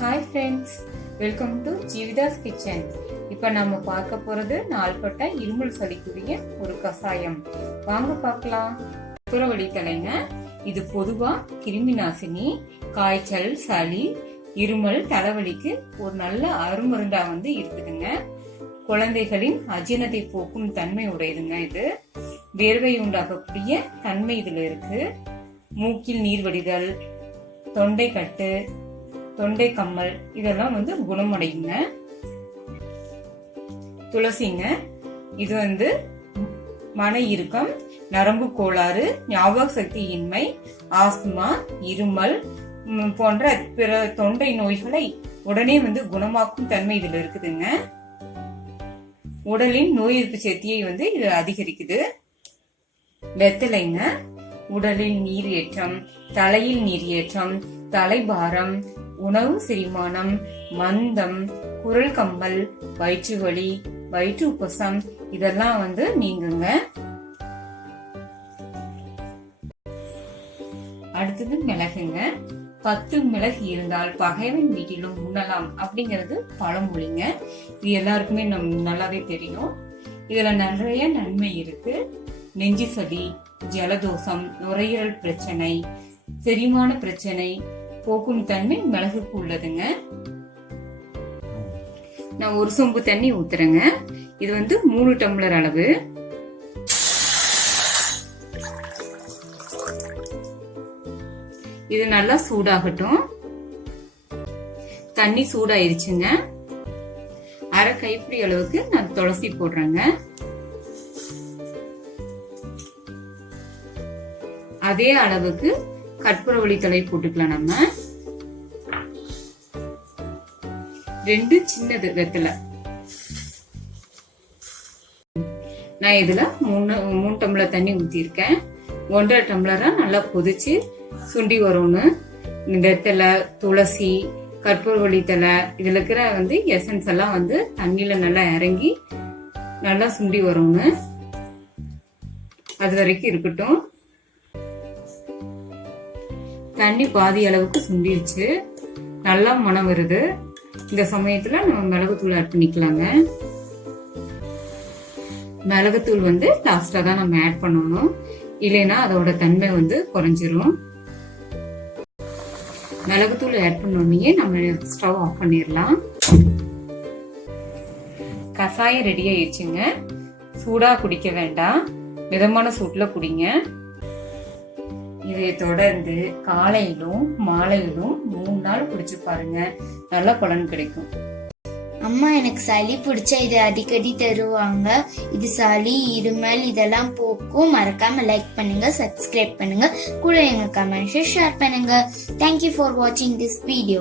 Hi friends, welcome to Jeevitha's kitchen. இப்போ நம்ம பார்க்க போகிறது நாள்பட்ட இருமல் சளிக்குரிய ஒரு கஷாயம். வாங்க பார்க்கலாம். கற்பூரவள்ளி தலைங்க. இது பொதுவாக கிருமி நாசினி, காய்ச்சல், சளி, இருமல், தலைவலிக்கு ஒரு நல்ல அருமருந்தா இருக்குதுங்க. குழந்தைகளின் அஜீரணத்தை போக்கும் தன்மை உடையதுங்க. இது வேர்வை உண்டாகக்கூடிய தன்மை இதுல இருக்கு. மூக்கில் நீர் வடிதல், தொண்டை கட்டு, தொண்டை கம்மல் இதெல்லாம் குணமடையுங்க. துளசிங்க. இது மன இறுக்கம், நரம்பு கோளாறு, ஞாபக சக்தி இன்மை, ஆஸ்துமா, இருமல் போன்ற பிற தொண்டை நோய்களை உடனே குணமாக்கும் தன்மை இதுல இருக்குதுங்க. உடலின் நோய் எதிர்ப்பு சக்தியை இது அதிகரிக்குது. வெத்தலைங்க. உடலில் நீரேற்றம், தலையில் நீரேற்றம், தலைபாரம், உணவு செரிமானம், மந்தம், குரல் கம்பல், வயிற்று வலி, வயிற்று உப்பசம் இதெல்லாம் நீங்குங்க. அடுத்தது மிளகுங்க. 10 மிளகு இருந்தால் பகைவன் வீட்டிலும் உண்ணலாம் அப்படிங்கிறது பழமொழிங்க. இது எல்லாருக்குமே நல்லாவே தெரியும். இதுல நிறைய நன்மை இருக்கு. நெஞ்சு சளி, ஜலதோஷம், நுரையீரல் பிரச்சனை, செரிமான பிரச்சனை போக்கும் தன்மை மிளகுக்கு உள்ளதுங்க. நான் ஒரு சொம்பு தண்ணி ஊத்துறேங்க. இது 3 டம்ளர் அளவு. இது நல்லா சூடாகட்டும். தண்ணி சூடாயிருச்சுங்க. அரை கைப்பிடி அளவுக்கு நான் துளசி போடுறேங்க. அதே அளவுக்கு கற்பூரவள்ளி தழை போட்டுக்கலாம். நம்ம 2 சின்னது வெத்தலை. நான் இதுல 3 டம்ளர் தண்ணி ஊத்திருக்கேன். 1.5 டம்ளரா நல்லா கொதிச்சு சுண்டி வரணும். வெத்தலை, துளசி, கற்பூரவள்ளி தழை இதுல இருக்கிற எசன்ஸ் எல்லாம் தண்ணியில நல்லா இறங்கி நல்லா சுண்டி வரணும். அது வரைக்கும் இருக்கட்டும். தண்ணி பாதி அளவுக்கு சுண்டிருச்சு. நல்லா மனம் வருது. இந்த சமயத்துல நம்ம மிளகுத்தூள் ஆட் பண்ணிக்கலாங்க. மிளகுத்தூள் லாஸ்டா தான் நம்ம ஆட் பண்ணணும், இல்லைன்னா அதோட தன்மை குறைஞ்சிரும். மிளகுத்தூள் ஆட் பண்ணோடனே நம்ம ஸ்டவ் ஆஃப் பண்ணிடலாம். கஷாயம் ரெடி ஆயிடுச்சுங்க. சூடா குடிக்க வேண்டாம், மிதமான சூட்ல குடிங்க. இதை தொடர்ந்து காலையிலும் மாலையிலும் 3 நாள் குடிச்சு பாருங்க. நல்ல பலன் கிடைக்கும். அம்மா எனக்கு சளி பிடிச்சா இதை அடிக்கடி தருவாங்க. இது சளி, இருமல் இதெல்லாம் போக்கும். மறக்காம லைக் பண்ணுங்க, சப்ஸ்கிரைப் பண்ணுங்க, கூட எங்க கமெண்ட்ஸ் ஷேர் பண்ணுங்க. தேங்க்யூ ஃபார் வாட்சிங் திஸ் வீடியோ.